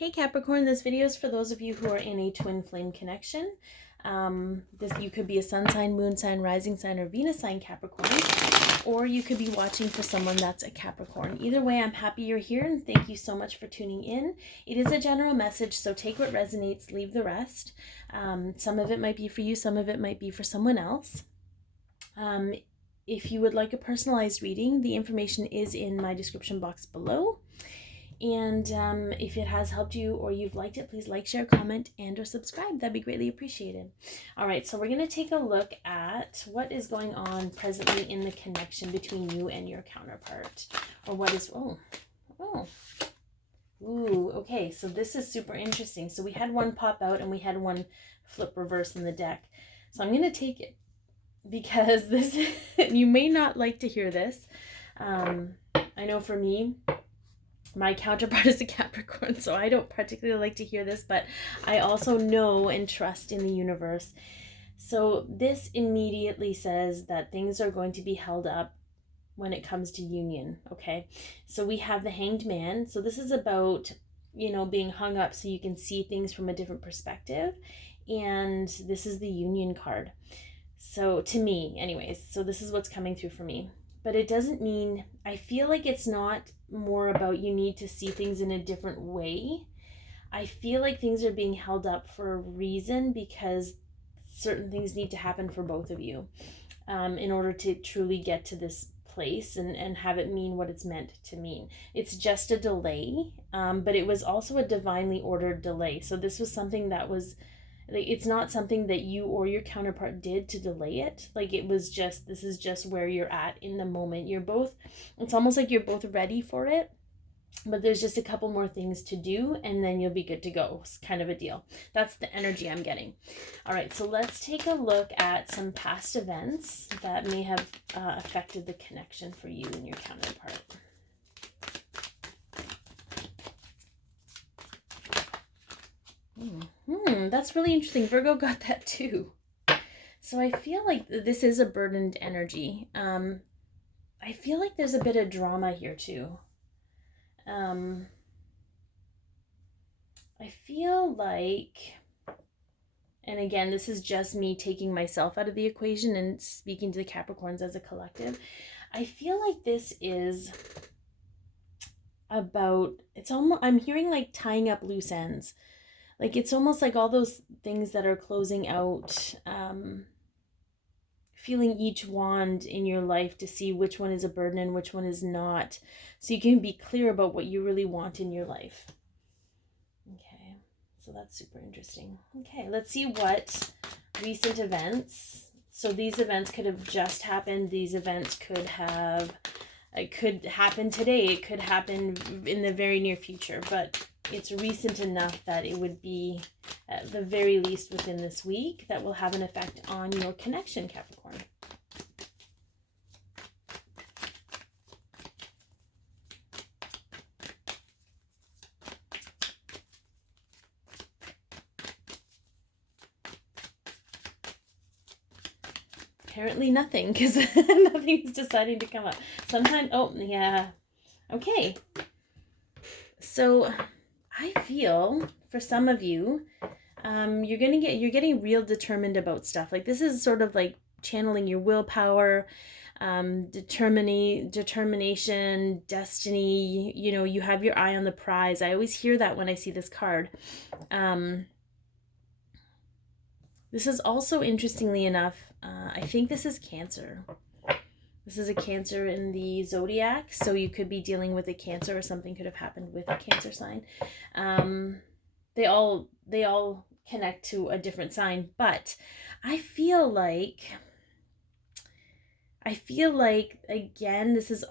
Hey Capricorn, this video is for those of you who are in a twin flame connection. You could be a sun sign, moon sign, rising sign, or Venus sign Capricorn, or you could be watching for someone that's a Capricorn. Either way, I'm happy you're here and thank you so much for tuning in. It is a general message, so take what resonates, leave the rest. Some of it might be for you, some of it might be for someone else. If you would like a personalized reading, the information is in my description box below. And if it has helped you or you've liked it, please like, share, comment, and or subscribe. That'd be greatly appreciated. All right, so we're going to take a look at what is going on presently in the connection between you and your counterpart. Or what is, ooh, okay, so this is super interesting. So we had one pop out and we had one flip reverse in the deck. So I'm going to take it because this, you may not like to hear this. I know for me, my counterpart is a Capricorn, so I don't particularly like to hear this, but I also know and trust in the universe. So this immediately says that things are going to be held up when it comes to union, okay? So we have the Hanged Man. So this is about, being hung up so you can see things from a different perspective. And this is the Union card. So to me, anyways, so this is what's coming through for me. But it doesn't mean, I feel like it's not more about you need to see things in a different way. I feel like things are being held up for a reason because certain things need to happen for both of you in order to truly get to this place and have it mean what it's meant to mean. It's just a delay, but it was also a divinely ordered delay. So this was something that was, it's not something that you or your counterpart did to delay it. Like it was just, this is just where you're at in the moment. You're both, it's almost like you're both ready for it, but there's just a couple more things to do and then you'll be good to go. It's kind of a deal. That's the energy I'm getting. All right, so let's take a look at some past events that may have affected the connection for you and your counterpart. That's really interesting. Virgo got that too. So I feel like this is a burdened energy. I feel like there's a bit of drama here too. I feel like, and again, this is just me taking myself out of the equation and speaking to the Capricorns as a collective. I feel like this is about, it's almost, I'm hearing like tying up loose ends. Like it's almost like all those things that are closing out, feeling each wand in your life to see which one is a burden and which one is not. So you can be clear about what you really want in your life. Okay, so that's super interesting. Okay, let's see what recent events. So these events could have just happened. These events could have, it could happen today. It could happen in the very near future, but it's recent enough that it would be at the very least within this week that will have an effect on your connection, Capricorn. Apparently nothing, because nothing's deciding to come up. Sometimes, oh yeah, okay. So I feel for some of you, you're getting real determined about stuff. Like this is sort of like channeling your willpower, determination, destiny. You have your eye on the prize. I always hear that when I see this card. This is also, interestingly enough, I think this is Cancer. This is a Cancer in the Zodiac, so you could be dealing with a Cancer or something could have happened with a Cancer sign. They all connect to a different sign, but I feel like, again, this is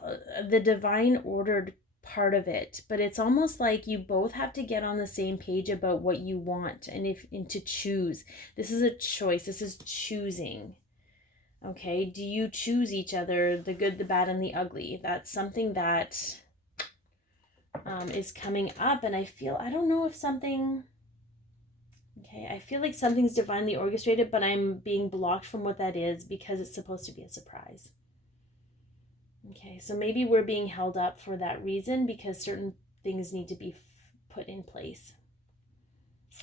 the divine ordered part of it, but it's almost like you both have to get on the same page about what you want and to choose. This is a choice. This is choosing. Okay, do you choose each other, the good, the bad, and the ugly? That's something that is coming up, and I don't know if something, okay, I feel like something's divinely orchestrated, but I'm being blocked from what that is because it's supposed to be a surprise. Okay, so maybe we're being held up for that reason because certain things need to be put in place.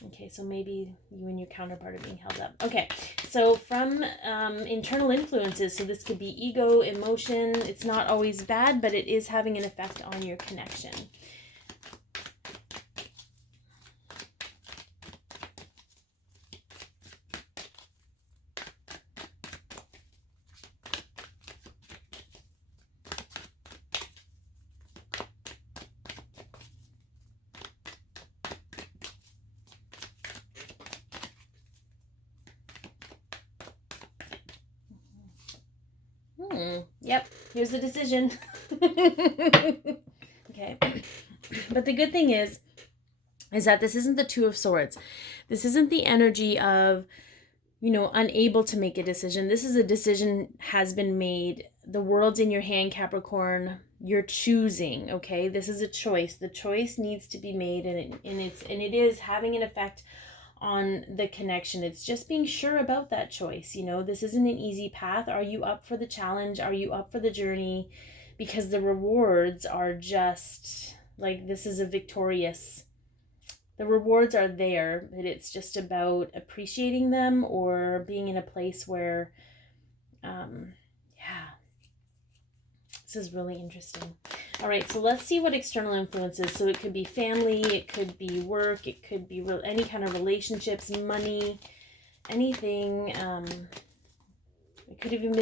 Okay, so maybe you and your counterpart are being held up. Okay, so from internal influences, so this could be ego, emotion. It's not always bad, but it is having an effect on your connection. Yep, here's the decision. Okay. But the good thing is that this isn't the Two of Swords. This isn't the energy of, you know, unable to make a decision. This is a decision has been made. The world's in your hand, Capricorn. You're choosing, okay? This is a choice. The choice needs to be made, and it is having an effect on the connection. It's just being sure about that choice. You know, this isn't an easy path. Are you up for the challenge? Are you up for the journey? Because the rewards are just like, this is a victorious, the rewards are there, but it's just about appreciating them or being in a place where, yeah, this is really interesting. All right, so let's see what external influences. So it could be family, it could be work, it could be any kind of relationships, money, anything. It could even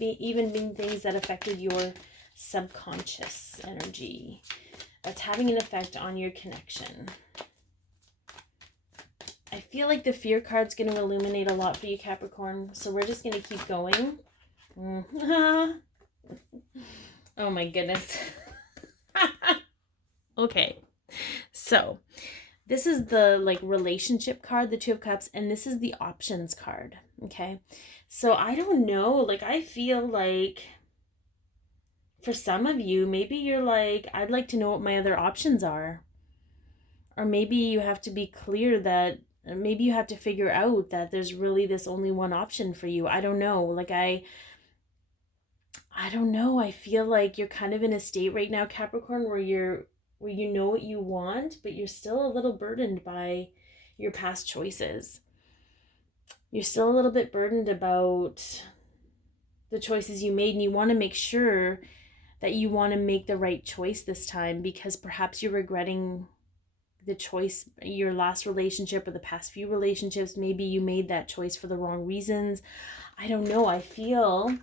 even been things that affected your subconscious energy. That's having an effect on your connection. I feel like the fear card's going to illuminate a lot for you, Capricorn. So we're just going to keep going. Oh my goodness. Okay. So this is the like relationship card, the Two of Cups, and this is the options card. Okay. So I don't know. Like, I feel like for some of you, maybe you're like, I'd like to know what my other options are. Or maybe you have to be clear that, maybe you have to figure out that there's really this only one option for you. I don't know. Like, I don't know. I feel like you're kind of in a state right now, Capricorn, where you know what you want, but you're still a little burdened by your past choices. You're still a little bit burdened about the choices you made, and you want to make sure that you want to make the right choice this time, because perhaps you're regretting the choice, your last relationship or the past few relationships. Maybe you made that choice for the wrong reasons. I don't know. I feel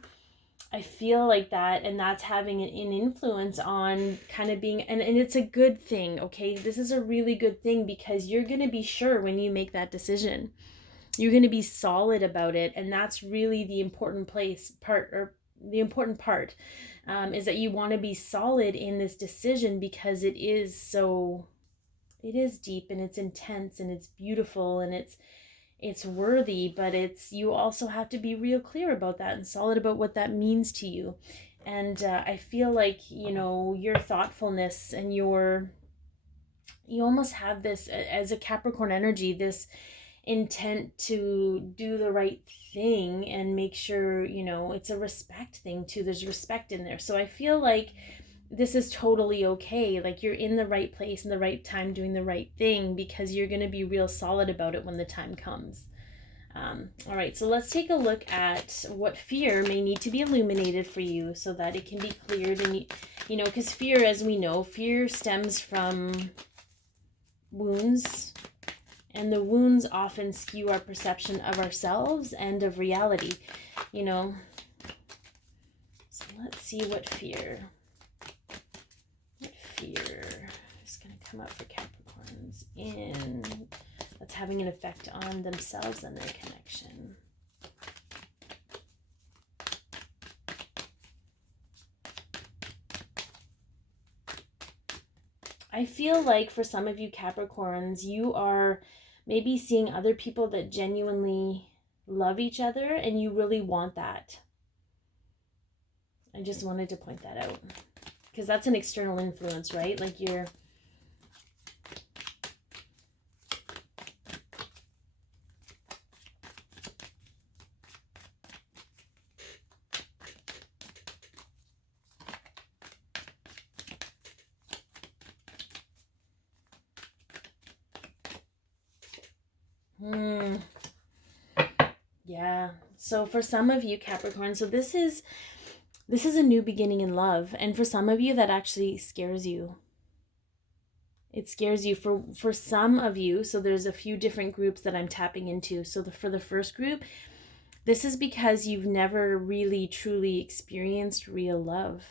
like that, and that's having an influence on kind of being, and it's a good thing, okay? This is a really good thing, because you're going to be sure when you make that decision. You're going to be solid about it, and that's really the important part, is that you want to be solid in this decision, because it is deep, and it's intense, and it's beautiful, and it's worthy, but you also have to be real clear about that and solid about what that means to you. And I feel like, you know, your thoughtfulness and you almost have this, as a Capricorn energy, this intent to do the right thing and make sure, you know, it's a respect thing too. There's respect in there. So I feel like this is totally okay. Like, you're in the right place in the right time doing the right thing, because you're going to be real solid about it when the time comes. All right, so let's take a look at what fear may need to be illuminated for you so that it can be cleared. And, you know, because fear, as we know, fear stems from wounds, and the wounds often skew our perception of ourselves and of reality, you know. So let's see what fear is going to come up for Capricorns that's having an effect on themselves and their connection. I feel like for some of you Capricorns, you are maybe seeing other people that genuinely love each other, and you really want that. I just wanted to point that out, because that's an external influence, right? Like, Hmm. Yeah. So for some of you, Capricorn, so this is a new beginning in love, and for some of you that actually scares you. It scares you for some of you. So there's a few different groups that I'm tapping into. So for the first group, this is because you've never really truly experienced real love.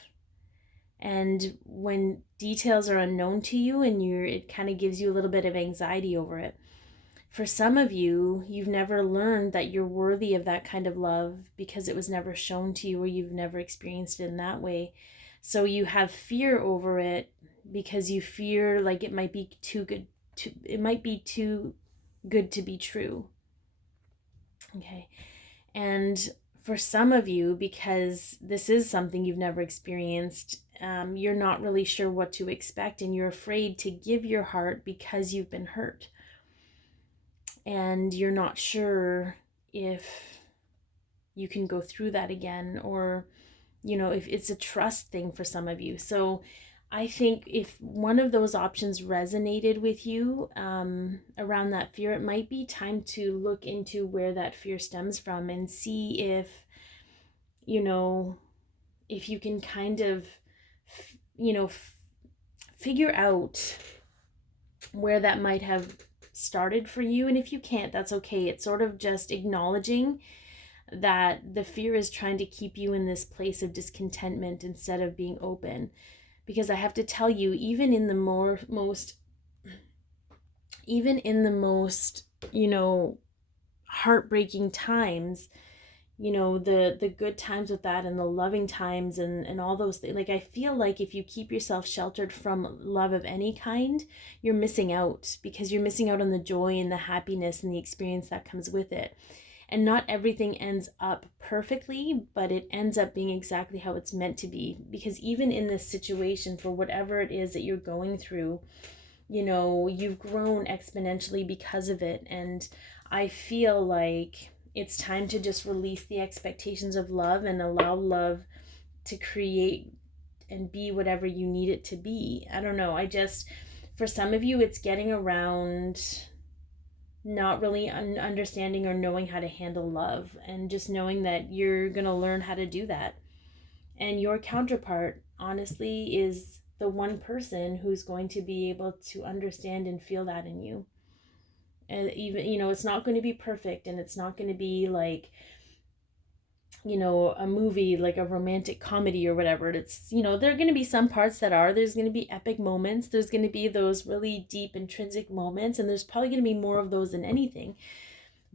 And when details are unknown to you and it kind of gives you a little bit of anxiety over it. For some of you, you've never learned that you're worthy of that kind of love because it was never shown to you or you've never experienced it in that way. So you have fear over it because you fear like it might be too good to be true. Okay. And for some of you, because this is something you've never experienced, you're not really sure what to expect and you're afraid to give your heart because you've been hurt. And you're not sure if you can go through that again, or, if it's a trust thing for some of you. So I think if one of those options resonated with you around that fear, it might be time to look into where that fear stems from and see if, if you can kind of, figure out where that might have started for you. And if you can't, that's okay. It's sort of just acknowledging that the fear is trying to keep you in this place of discontentment instead of being open. Because I have to tell you, even in the most heartbreaking times, the good times with that and the loving times and all those things, like I feel like if you keep yourself sheltered from love of any kind, you're missing out, because you're missing out on the joy and the happiness and the experience that comes with it. And not everything ends up perfectly, but it ends up being exactly how it's meant to be. Because even in this situation, for whatever it is that you're going through, you've grown exponentially because of it. And I feel like it's time to just release the expectations of love and allow love to create and be whatever you need it to be. I don't know. For some of you, it's getting around not really understanding or knowing how to handle love, and just knowing that you're going to learn how to do that. And your counterpart, honestly, is the one person who's going to be able to understand and feel that in you. And even, it's not going to be perfect, and it's not going to be like, a movie, like a romantic comedy or whatever. It's, there are going to be some parts there's going to be epic moments. There's going to be those really deep intrinsic moments, and there's probably going to be more of those than anything.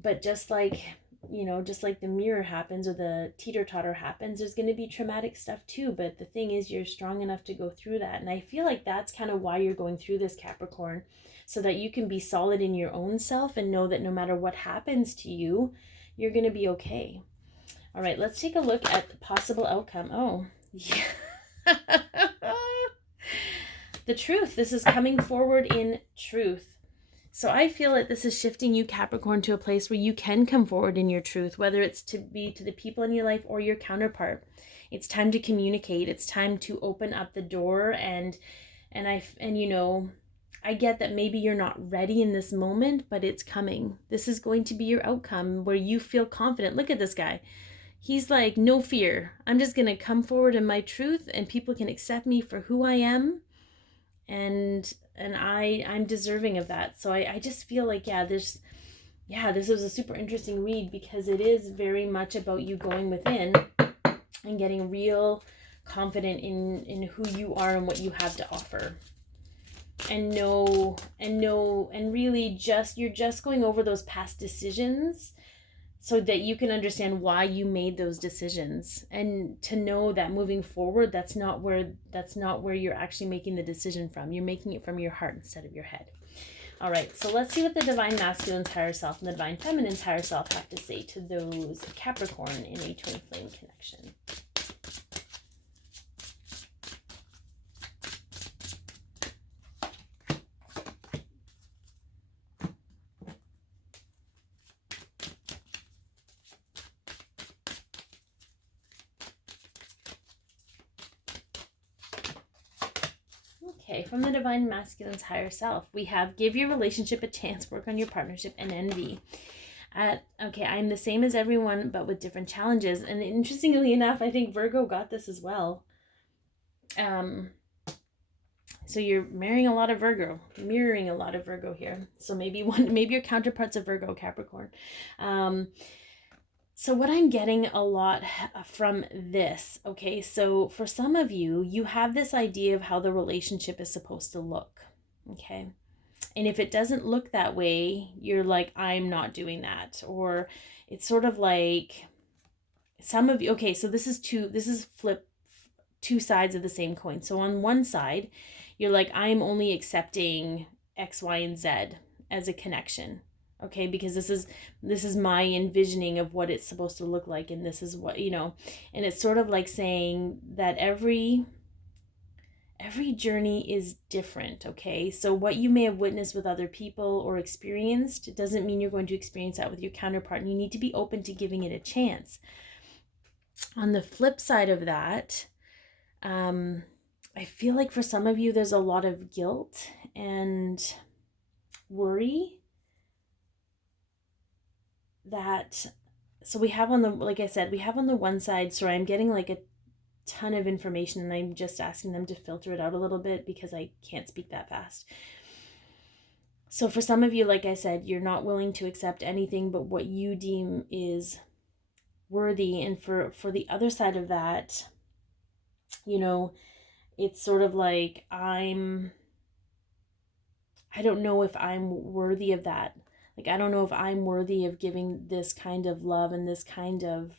But just like the mirror happens or the teeter-totter happens, there's going to be traumatic stuff too. But the thing is, you're strong enough to go through that. And I feel like that's kind of why you're going through this, Capricorn, so that you can be solid in your own self and know that no matter what happens to you, you're going to be okay. All right, let's take a look at the possible outcome. Oh, yeah. The truth. This is coming forward in truth. So I feel that this is shifting you, Capricorn, to a place where you can come forward in your truth, whether it's to be to the people in your life or your counterpart. It's time to communicate. It's time to open up the door. And I get that maybe you're not ready in this moment, but it's coming. This is going to be your outcome where you feel confident. Look at this guy. He's like, no fear. I'm just going to come forward in my truth, and people can accept me for who I am. And I'm deserving of that. So I just feel like, this was a super interesting read, because it is very much about you going within and getting real confident in who you are and what you have to offer. And really you're just going over those past decisions so that you can understand why you made those decisions, and to know that moving forward, that's not where you're actually making the decision from. You're making it from your heart instead of your head. All right, so let's see what the Divine Masculine's higher self and the Divine Feminine's higher self have to say to those Capricorn in a twin flame connection. Okay, from the Divine Masculine's higher self, we have give your relationship a chance, work on your partnership, and envy. Okay, I'm the same as everyone, but with different challenges. And interestingly enough, I think Virgo got this as well. So you're marrying a lot of Virgo, mirroring a lot of Virgo here. So maybe your counterpart's a Virgo, Capricorn. So what I'm getting a lot from this, okay, so for some of you, you have this idea of how the relationship is supposed to look, okay? And if it doesn't look that way, you're like, I'm not doing that. Or it's sort of like some of you, okay, so this is flip two sides of the same coin. So on one side, you're like, I'm only accepting X, Y, and Z as a connection. Okay, because this is my envisioning of what it's supposed to look like, and this is what, and it's sort of like saying that every journey is different, okay? So what you may have witnessed with other people or experienced, it doesn't mean you're going to experience that with your counterpart, and you need to be open to giving it a chance. On the flip side of that, I feel like for some of you, there's a lot of guilt and worry that, so we have on the, like I said, we have on the one side, sorry, I'm getting like a ton of information and I'm just asking them to filter it out a little bit because I can't speak that fast. So for some of you, like I said, you're not willing to accept anything but what you deem is worthy. And for the other side of that, it's sort of like I don't know if I'm worthy of that. Like, I don't know if I'm worthy of giving this kind of love and this kind of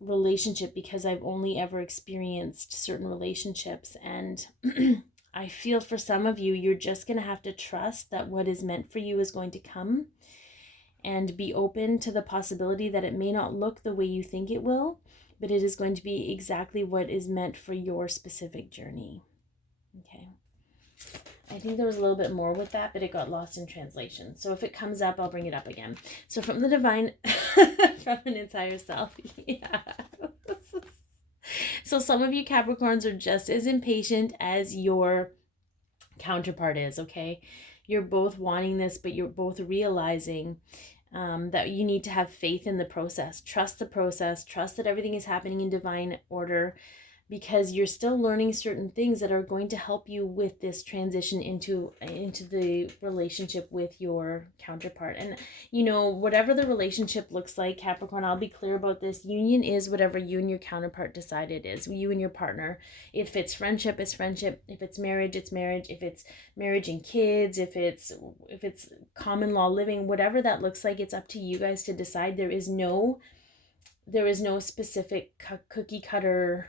relationship because I've only ever experienced certain relationships. And I feel for some of you, you're just going to have to trust that what is meant for you is going to come, and be open to the possibility that it may not look the way you think it will, but it is going to be exactly what is meant for your specific journey. Okay. I think there was a little bit more with that, but it got lost in translation. So if it comes up, I'll bring it up again. So from the Divine Feminine's higher self. Yeah. So some of you Capricorns are just as impatient as your counterpart is, okay? You're both wanting this, but you're both realizing that you need to have faith in the process. Trust the process. Trust that everything is happening in divine order, because you're still learning certain things that are going to help you with this transition into the relationship with your counterpart. And whatever the relationship looks like, Capricorn, I'll be clear about this. Union is whatever you and your counterpart decide it is. You and your partner. If it's friendship, it's friendship. If it's marriage, it's marriage. If it's marriage and kids, if it's common law living, whatever that looks like, it's up to you guys to decide. There is no specific cookie cutter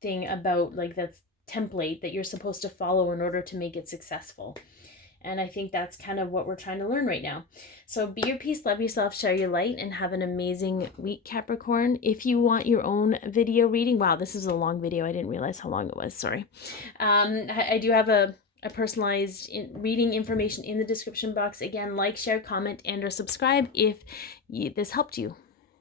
thing about like that template that you're supposed to follow in order to make it successful. And I think that's kind of what we're trying to learn right now. So be your peace, love yourself, share your light, and have an amazing week, Capricorn. If you want your own video reading, wow, this is a long video. I didn't realize how long it was. Sorry. I do have a personalized reading information in the description box. Again, like, share, comment, and or subscribe if this helped you.